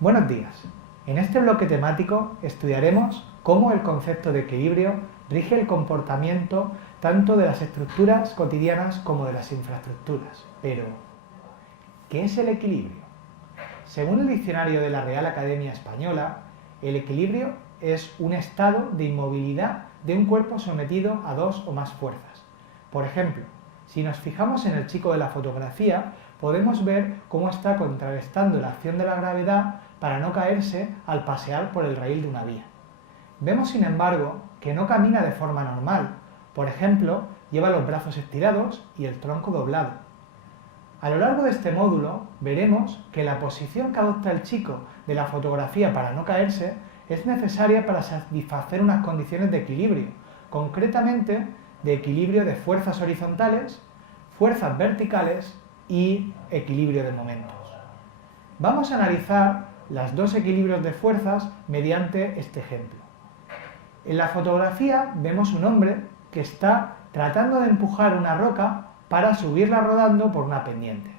Buenos días. En este bloque temático estudiaremos cómo el concepto de equilibrio rige el comportamiento tanto de las estructuras cotidianas como de las infraestructuras. Pero, ¿qué es el equilibrio? Según el diccionario de la Real Academia Española, el equilibrio es un estado de inmovilidad de un cuerpo sometido a dos o más fuerzas. Por ejemplo, si nos fijamos en el chico de la fotografía, podemos ver cómo está contrarrestando la acción de la gravedad para no caerse al pasear por el raíl de una vía. Vemos, sin embargo, que no camina de forma normal. Por ejemplo, lleva los brazos estirados y el tronco doblado. A lo largo de este módulo veremos que la posición que adopta el chico de la fotografía para no caerse es necesaria para satisfacer unas condiciones de equilibrio, concretamente de equilibrio de fuerzas horizontales, fuerzas verticales y equilibrio de momentos. Vamos a analizar los dos equilibrios de fuerzas mediante este ejemplo. En la fotografía vemos un hombre que está tratando de empujar una roca para subirla rodando por una pendiente.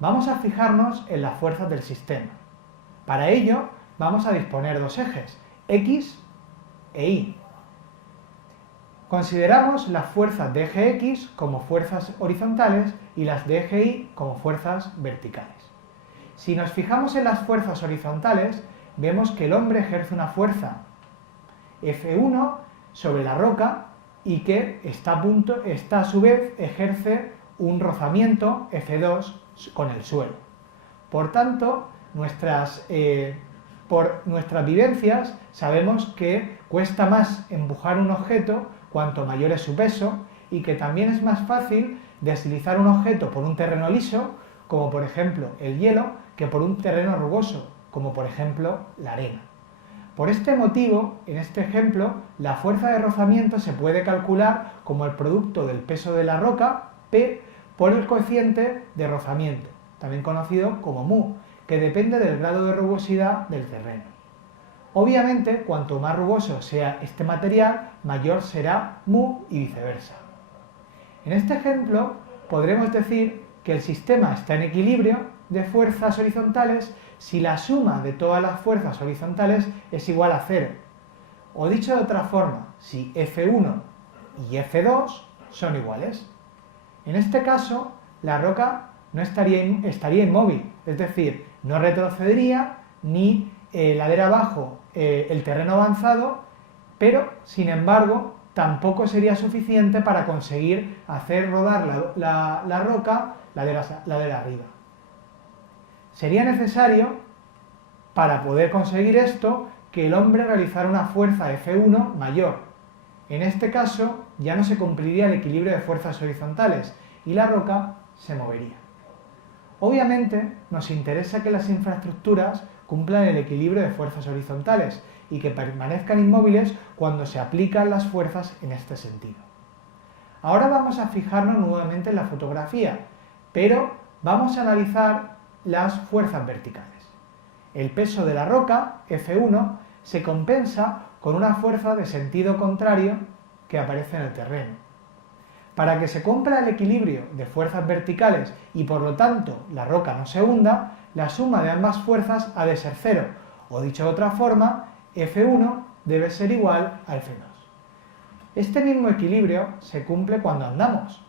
Vamos a fijarnos en las fuerzas del sistema. Para ello vamos a disponer dos ejes, X e Y. Consideramos las fuerzas de eje X como fuerzas horizontales y las de eje Y como fuerzas verticales. Si nos fijamos en las fuerzas horizontales, vemos que el hombre ejerce una fuerza F1 sobre la roca y que esta a su vez ejerce un rozamiento F2 con el suelo. Por tanto, por nuestras vivencias sabemos que cuesta más empujar un objeto cuanto mayor es su peso y que también es más fácil deslizar un objeto por un terreno liso, como por ejemplo el hielo, que por un terreno rugoso, como por ejemplo la arena. Por este motivo, en este ejemplo, la fuerza de rozamiento se puede calcular como el producto del peso de la roca, P, por el coeficiente de rozamiento, también conocido como mu, que depende del grado de rugosidad del terreno. Obviamente, cuanto más rugoso sea este material, mayor será mu y viceversa. En este ejemplo, podremos decir que el sistema está en equilibrio de fuerzas horizontales si la suma de todas las fuerzas horizontales es igual a 0. O dicho de otra forma, si F1 y F2 son iguales. En este caso, la roca no estaría inmóvil, es decir, no retrocedería ni ladera abajo el terreno avanzado, pero, sin embargo, tampoco sería suficiente para conseguir hacer rodar la roca ladera arriba. Sería necesario, para poder conseguir esto, que el hombre realizara una fuerza F1 mayor. En este caso, ya no se cumpliría el equilibrio de fuerzas horizontales y la roca se movería. Obviamente, nos interesa que las infraestructuras cumplan el equilibrio de fuerzas horizontales y que permanezcan inmóviles cuando se aplican las fuerzas en este sentido. Ahora vamos a fijarnos nuevamente en la fotografía, pero vamos a analizar las fuerzas verticales. El peso de la roca, F1, se compensa con una fuerza de sentido contrario que aparece en el terreno. Para que se cumpla el equilibrio de fuerzas verticales y por lo tanto la roca no se hunda, la suma de ambas fuerzas ha de ser 0, o dicho de otra forma, F1 debe ser igual a F2. Este mismo equilibrio se cumple cuando andamos.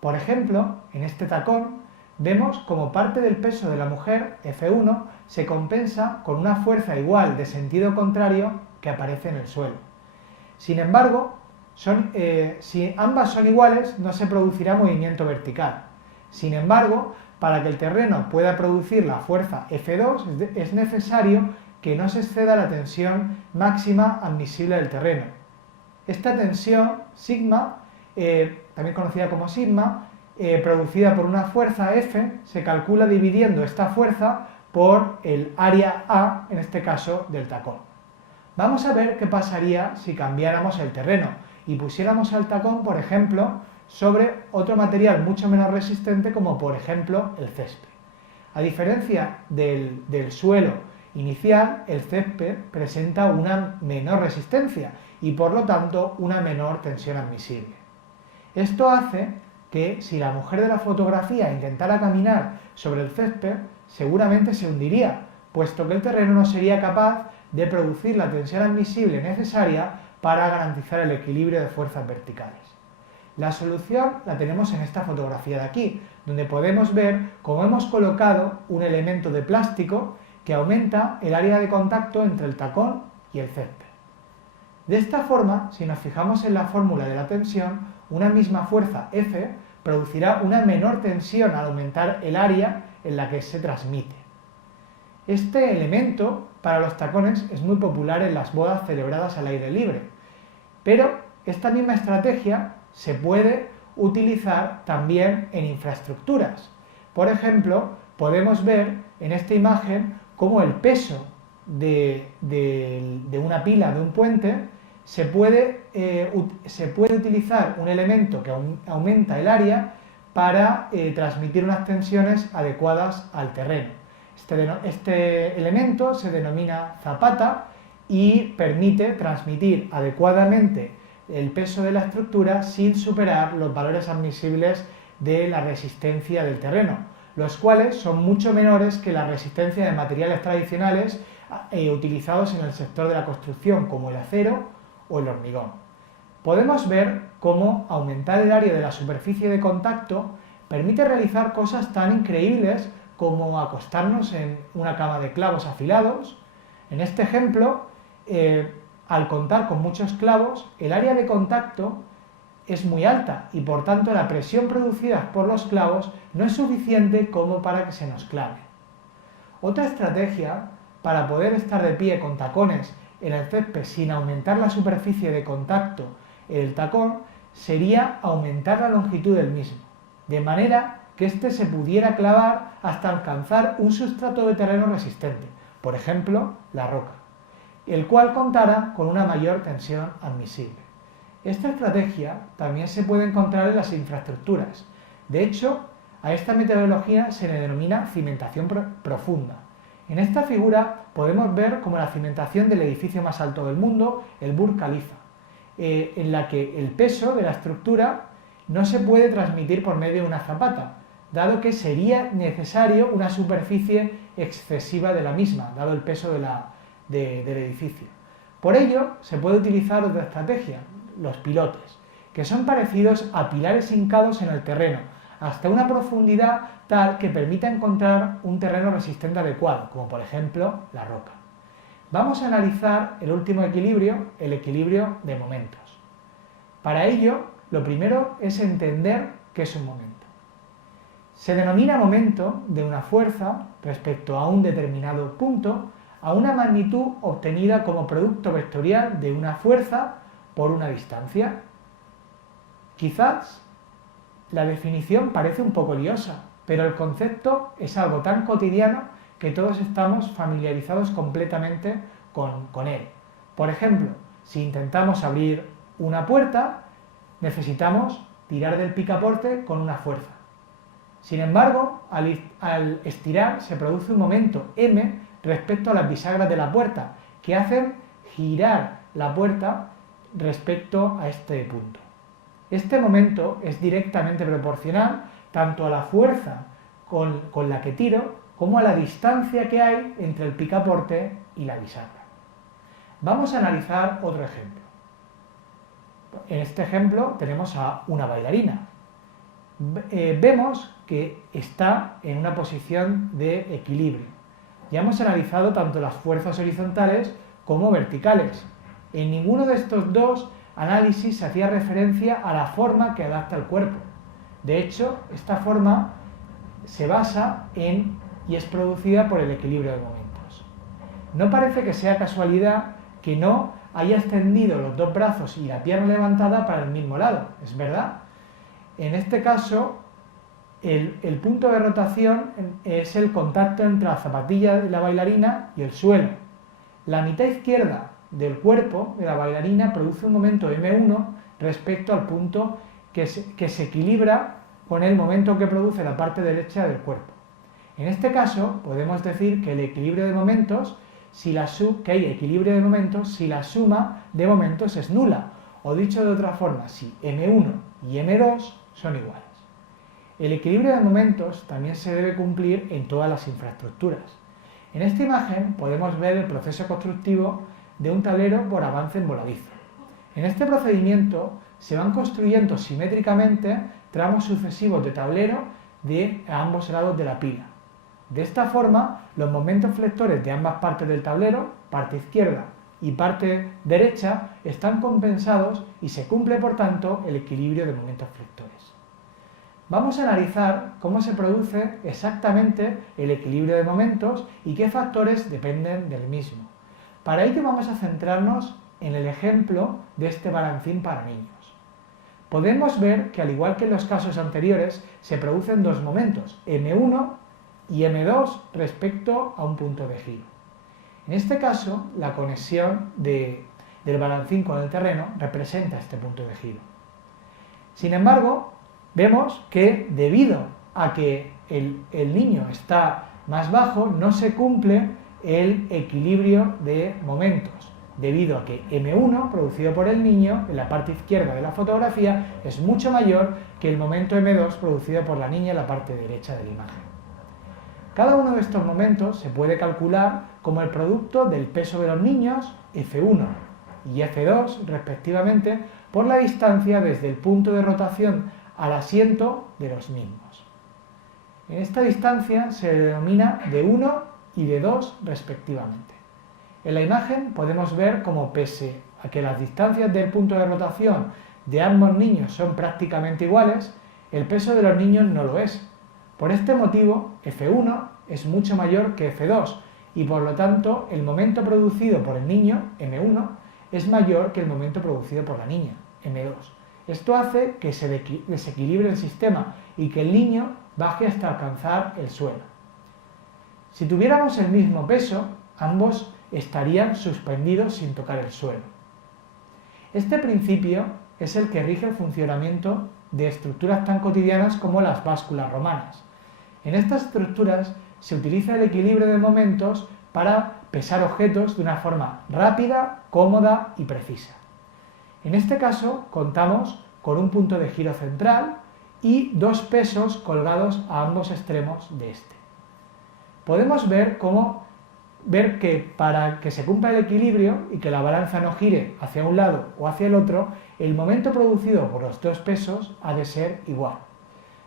Por ejemplo, en este tacón, vemos como parte del peso de la mujer, F1, se compensa con una fuerza igual de sentido contrario que aparece en el suelo. Sin embargo, si ambas son iguales, no se producirá movimiento vertical. Sin embargo, para que el terreno pueda producir la fuerza F2, es necesario que no se exceda la tensión máxima admisible del terreno. Esta tensión, sigma, también conocida como sigma, producida por una fuerza F, se calcula dividiendo esta fuerza por el área A, en este caso, del tacón. Vamos a ver qué pasaría si cambiáramos el terreno y pusiéramos el tacón, por ejemplo, sobre otro material mucho menos resistente como por ejemplo el césped. A diferencia del suelo inicial, el césped presenta una menor resistencia y por lo tanto una menor tensión admisible. Esto hace que si la mujer de la fotografía intentara caminar sobre el césped, seguramente se hundiría, puesto que el terreno no sería capaz de producir la tensión admisible necesaria para garantizar el equilibrio de fuerzas verticales. La solución la tenemos en esta fotografía de aquí, donde podemos ver cómo hemos colocado un elemento de plástico que aumenta el área de contacto entre el tacón y el césped. De esta forma, si nos fijamos en la fórmula de la tensión, una misma fuerza F producirá una menor tensión al aumentar el área en la que se transmite. Este elemento para los tacones es muy popular en las bodas celebradas al aire libre, pero esta misma estrategia se puede utilizar también en infraestructuras. Por ejemplo, podemos ver en esta imagen cómo el peso de una pila de un puente se puede utilizar un elemento que aumenta el área para transmitir unas tensiones adecuadas al terreno. Este elemento se denomina zapata y permite transmitir adecuadamente el peso de la estructura sin superar los valores admisibles de la resistencia del terreno, los cuales son mucho menores que la resistencia de materiales tradicionales utilizados en el sector de la construcción, como el acero o el hormigón. Podemos ver cómo aumentar el área de la superficie de contacto permite realizar cosas tan increíbles como acostarnos en una cama de clavos afilados. En este ejemplo, al contar con muchos clavos, el área de contacto es muy alta y por tanto la presión producida por los clavos no es suficiente como para que se nos clave. Otra estrategia para poder estar de pie con tacones en el césped sin aumentar la superficie de contacto del tacón sería aumentar la longitud del mismo, de manera que éste se pudiera clavar hasta alcanzar un sustrato de terreno resistente, por ejemplo, la roca, el cual contara con una mayor tensión admisible. Esta estrategia también se puede encontrar en las infraestructuras. De hecho, a esta metodología se le denomina cimentación profunda. En esta figura podemos ver como la cimentación del edificio más alto del mundo, el Burj Khalifa, en la que el peso de la estructura no se puede transmitir por medio de una zapata, dado que sería necesario una superficie excesiva de la misma, dado el peso del edificio. Por ello, se puede utilizar otra estrategia, los pilotes, que son parecidos a pilares hincados en el terreno, hasta una profundidad tal que permita encontrar un terreno resistente adecuado, como por ejemplo la roca. Vamos a analizar el último equilibrio, el equilibrio de momentos. Para ello, lo primero es entender qué es un momento. Se denomina momento de una fuerza respecto a un determinado punto a una magnitud obtenida como producto vectorial de una fuerza por una distancia. Quizás la definición parece un poco liosa, pero el concepto es algo tan cotidiano que todos estamos familiarizados completamente con él. Por ejemplo, si intentamos abrir una puerta, necesitamos tirar del picaporte con una fuerza. Sin embargo, al estirar se produce un momento m respecto a las bisagras de la puerta, que hacen girar la puerta respecto a este punto. Este momento es directamente proporcional tanto a la fuerza con la que tiro como a la distancia que hay entre el picaporte y la bisagra. Vamos a analizar otro ejemplo. En este ejemplo tenemos a una bailarina. Vemos que está en una posición de equilibrio. Ya hemos analizado tanto las fuerzas horizontales como verticales. En ninguno de estos dos análisis se hacía referencia a la forma que adapta el cuerpo. De hecho, esta forma se basa en y es producida por el equilibrio de momentos. No parece que sea casualidad que no haya extendido los dos brazos y la pierna levantada para el mismo lado, ¿es verdad? En este caso, el punto de rotación es el contacto entre la zapatilla de la bailarina y el suelo. La mitad izquierda del cuerpo de la bailarina produce un momento m1 respecto al punto que se equilibra con el momento que produce la parte derecha del cuerpo. En este caso, podemos decir que el equilibrio de momentos, que hay equilibrio de momentos si la suma de momentos es nula, o dicho de otra forma, si m1 y m2 son iguales. El equilibrio de momentos también se debe cumplir en todas las infraestructuras. En esta imagen podemos ver el proceso constructivo de un tablero por avance en voladizo. En este procedimiento se van construyendo simétricamente tramos sucesivos de tablero de ambos lados de la pila. De esta forma, los momentos flectores de ambas partes del tablero, parte izquierda y parte derecha, están compensados y se cumple, por tanto, el equilibrio de momentos flectores. Vamos a analizar cómo se produce exactamente el equilibrio de momentos y qué factores dependen del mismo. Para ello vamos a centrarnos en el ejemplo de este balancín para niños. Podemos ver que, al igual que en los casos anteriores, se producen dos momentos, M1 y M2, respecto a un punto de giro. En este caso, la conexión del balancín con el terreno representa este punto de giro. Sin embargo, vemos que debido a que el niño está más bajo, no se cumple el equilibrio de momentos, debido a que M1, producido por el niño, en la parte izquierda de la fotografía, es mucho mayor que el momento M2, producido por la niña en la parte derecha de la imagen. Cada uno de estos momentos se puede calcular como el producto del peso de los niños, F1 y F2, respectivamente, por la distancia desde el punto de rotación al asiento de los mismos. En esta distancia se le denomina de 1 y de 2, respectivamente. En la imagen podemos ver cómo, pese a que las distancias del punto de rotación de ambos niños son prácticamente iguales, el peso de los niños no lo es. Por este motivo, F1 es mucho mayor que F2 y, por lo tanto, el momento producido por el niño, M1, es mayor que el momento producido por la niña, M2. Esto hace que se desequilibre el sistema y que el niño baje hasta alcanzar el suelo. Si tuviéramos el mismo peso, ambos estarían suspendidos sin tocar el suelo. Este principio es el que rige el funcionamiento de estructuras tan cotidianas como las básculas romanas. En estas estructuras se utiliza el equilibrio de momentos para pesar objetos de una forma rápida, cómoda y precisa. En este caso contamos con un punto de giro central y dos pesos colgados a ambos extremos de este. Podemos ver que para que se cumpla el equilibrio y que la balanza no gire hacia un lado o hacia el otro, el momento producido por los dos pesos ha de ser igual.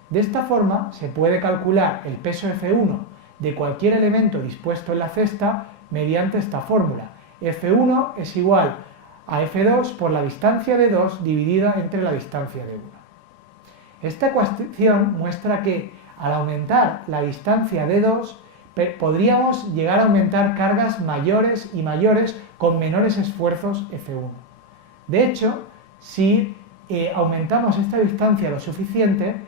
De esta forma se puede calcular el peso F1 de cualquier elemento dispuesto en la cesta mediante esta fórmula. F1 es igual a F2 por la distancia de 2 dividida entre la distancia de 1. Esta ecuación muestra que, al aumentar la distancia de 2, podríamos llegar a aumentar cargas mayores y mayores con menores esfuerzos F1. De hecho, si aumentamos esta distancia lo suficiente,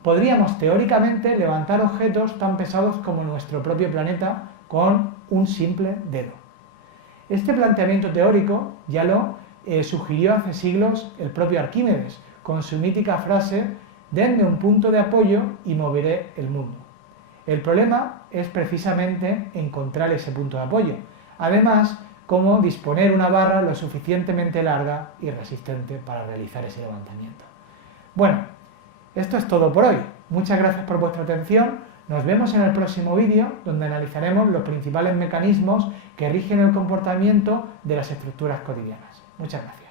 podríamos teóricamente levantar objetos tan pesados como nuestro propio planeta con un simple dedo. Este planteamiento teórico ya lo sugirió hace siglos el propio Arquímedes, con su mítica frase: «Denme un punto de apoyo y moveré el mundo». El problema es precisamente encontrar ese punto de apoyo, además como disponer una barra lo suficientemente larga y resistente para realizar ese levantamiento. Bueno, esto es todo por hoy. Muchas gracias por vuestra atención. Nos vemos en el próximo vídeo, donde analizaremos los principales mecanismos que rigen el comportamiento de las estructuras cotidianas. Muchas gracias.